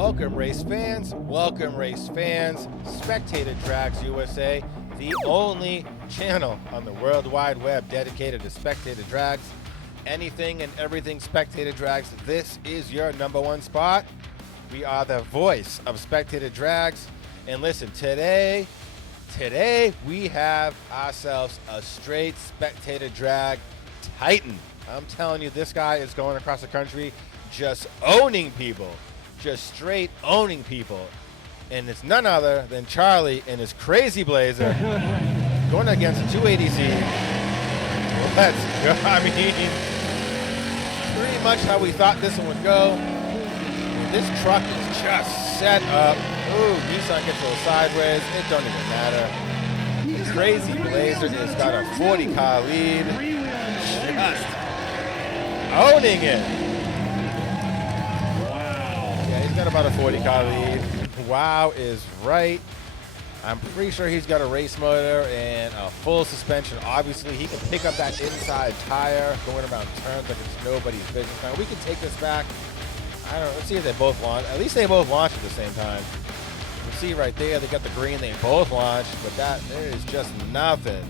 Welcome race fans, Spectator Drags USA, the only channel on the World Wide Web dedicated to Spectator Drags. Anything and everything Spectator Drags, this is your #1 spot. We are the voice of Spectator Drags. And listen, today we have ourselves a straight Spectator Drag titan. I'm telling you, this guy is going across the country just owning people. Just straight owning people. And it's none other than Charlie in his crazy blazer going against a 280Z. Let's go. I mean, pretty much how we thought this one would go. And this truck is just set up. Ooh, Nissan gets a little sideways. It don't even matter. Crazy blazer has got a 40 car lead. Just owning it. He's got about a 40 car lead. Wow is right. I'm pretty sure he's got a race motor and a full suspension. Obviously, he can pick up that inside tire going around turns like it's nobody's business. Now, we can take this back. I don't know. Let's see if they both launch. At least they both launch at the same time. You can see right there, they got the green. They both launched, but there is just nothing.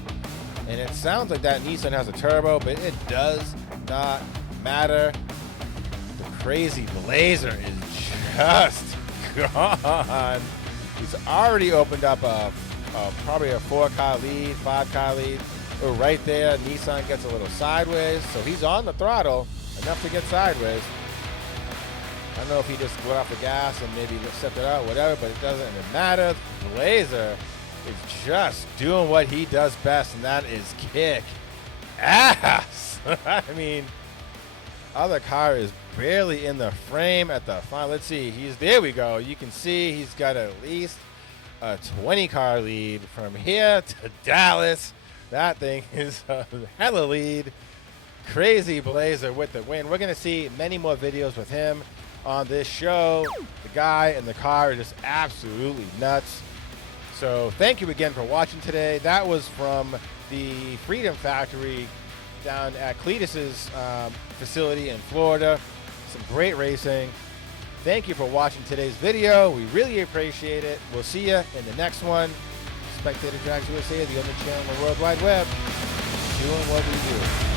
And it sounds like that Nissan has a turbo, but it does not matter. The crazy blazer is just gone. He's already opened up probably a 4 car lead, 5 car lead. Oh, right there, Nissan gets a little sideways, so he's on the throttle enough to get sideways. I don't know if he just went off the gas and maybe stepped it out, whatever, but it doesn't even matter. The Blazer is just doing what he does best, and that is kick ass. I mean, other car is barely in the frame at the final. Let's see. There we go. You can see he's got at least a 20 car lead from here to Dallas. That thing is a hella lead. Crazy Blazer with the win. We're going to see many more videos with him on this show. The guy and the car are just absolutely nuts. So thank you again for watching today. That was from the Freedom Factory down at Cletus's facility in Florida. Some great racing. Thank you for watching today's video. We really appreciate it. We'll see you in the next one. Spectator Drags USA, the only channel on the World Wide Web, doing what we do.